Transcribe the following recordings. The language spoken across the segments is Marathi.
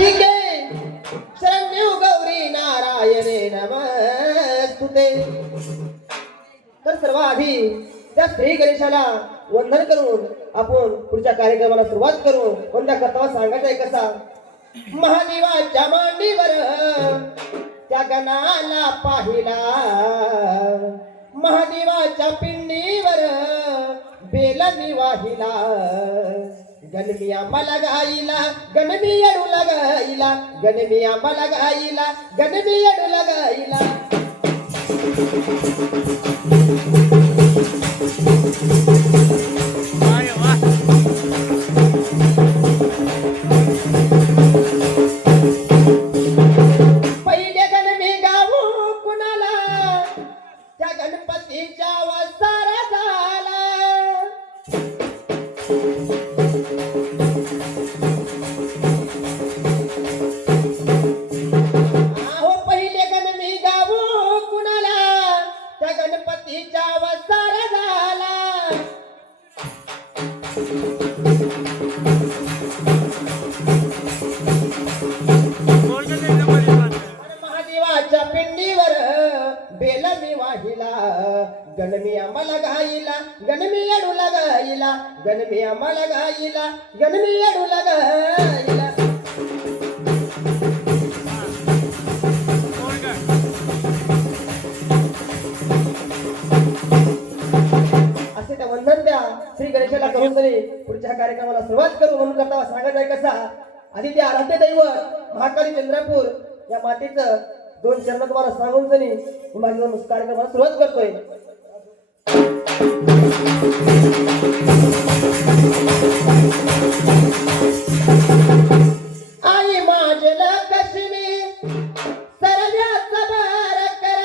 ठीक आहे शरण्य गौरी नारायणे नमस्तुते। तर सर्वांआधी त्या श्री गणेशाला वंदन करून आपण पुढच्या कार्यक्रमाला सुरुवात करू. कोणत्या कर्तव्य सांगायचं आहे कसा? महादेवाच्या मांडीवर त्या गणाला पाहिला. महादेवाच्या पिंडीवर बेला वाहिला गणमिया मला गाईला गणमी अडूला गाईला गणमिया मला गाईला गणमी अडूला गाईला गणमी आम्हाला गाईला गणमी अडूला गाईला गणमी आम्हाला गाईला गणमी अडूला गाईला असे त्या वंदन द्या श्री गणेशाला करून तरी पुढच्या कार्यक्रमाला सुरुवात करू म्हणून करता सांगत आहे कसा? आधी ते आराध्य दैवत महाकाली चंद्रपूर या मातेचं दोन चरण तुम्हाला सांगून तरी मी माझ्या कार्यक्रमाला सुरुवात करतोय. आई माझे लक्ष्मी सर्व्याचा बार कर.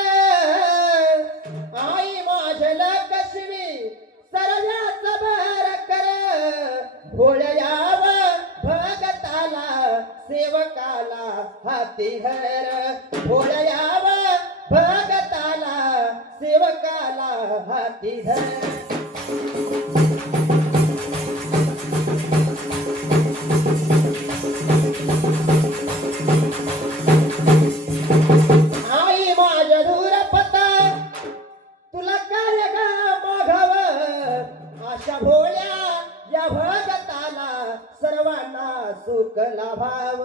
आई माझे लक्ष्मी सर्व्याचा बार कर. भोळ्या सेवकाला हाती हर भोळ्या भगताला सेवकाला हाती सुख लाभाव.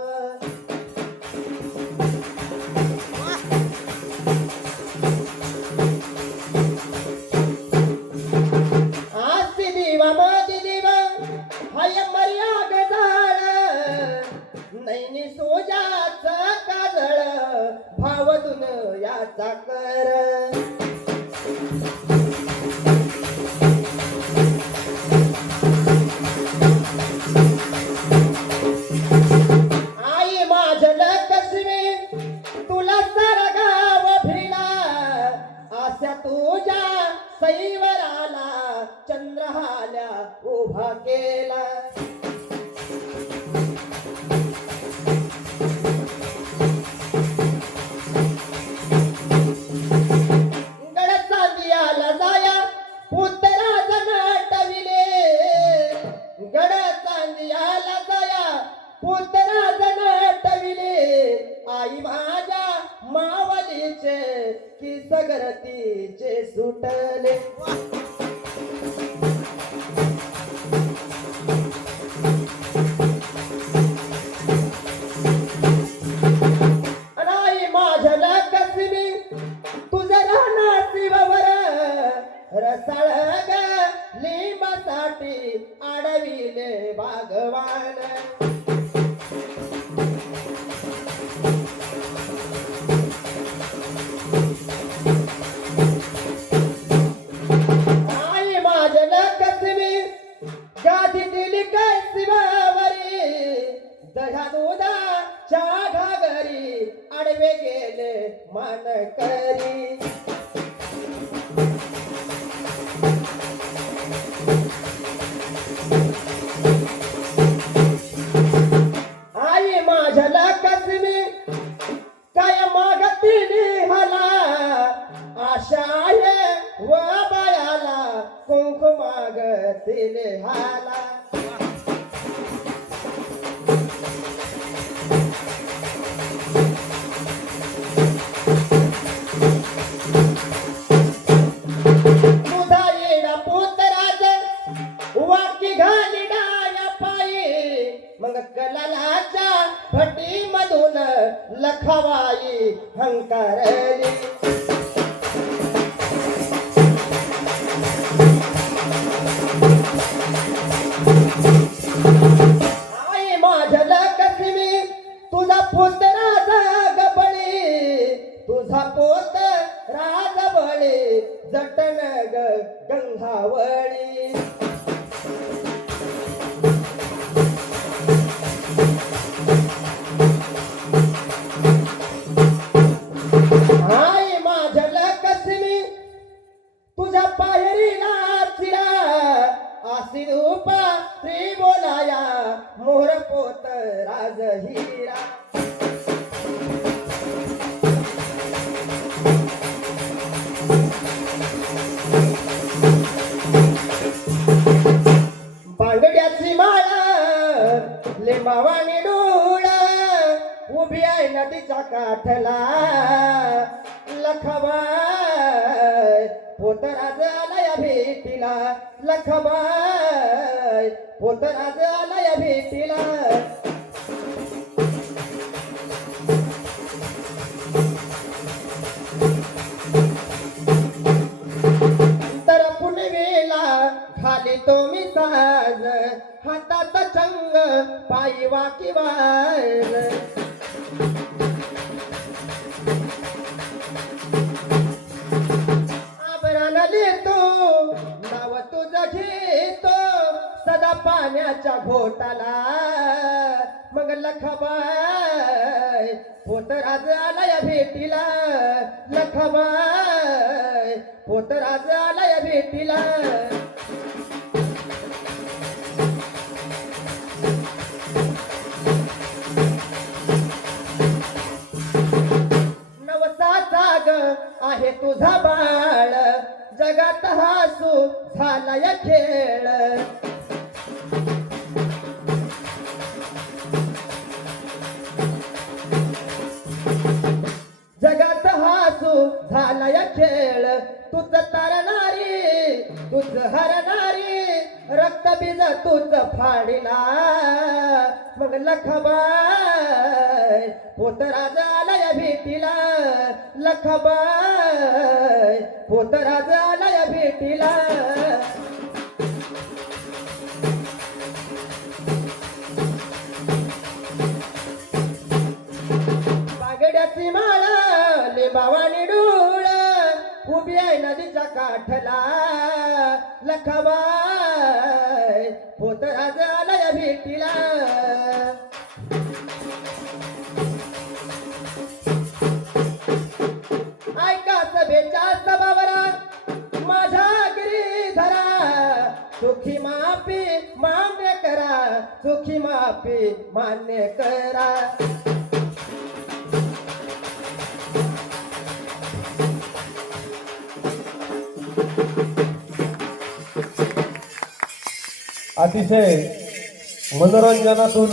आस्ती दिवा मधी दिवा हाय मर्याद झाड नैनी सोजाच काजळ भावदून याचा कर. की सगरतीचे सुटले. माझ्या रसाळ ग लिंबासाठी आडविले भगवान. मान करी आई माझ्याला लक्ष्मी काय मागती निहाला आशा आहे व बायाला कुंकू मागतील हाला. गलालाच्या फटीमधून लखवाई हंकारली लखबाय. पोतराज आलाय भेटीला लखबाय. पोतराज आलाय भेटीला. तर खाली तो मी साज हातात चंग पायी वाकी वाल. पाण्याच्या घोटाला. मग लखबाय पोतराज आलाय भेटीला. लखबाय पोतराज आलाय भेटीला. आहे तुझा बाळ. जगात हासू झालाय खेळ. झालाय खेळ. तुझ तरणारी तुझ हरणारी रक्त बीज तुझ फाडीला. मग लखबाय पोतराज आलाय भेटीला. लखबाय पोतराज आलाय भेटीला. काठला लखबाय होत आलाय भेटीला. ऐका सभेच्या सभावरा माझ्या गिरीधरा सुखी माफी मान्य करा. सुखी माफी मान्य करा. अतिशय मनोरंजनातून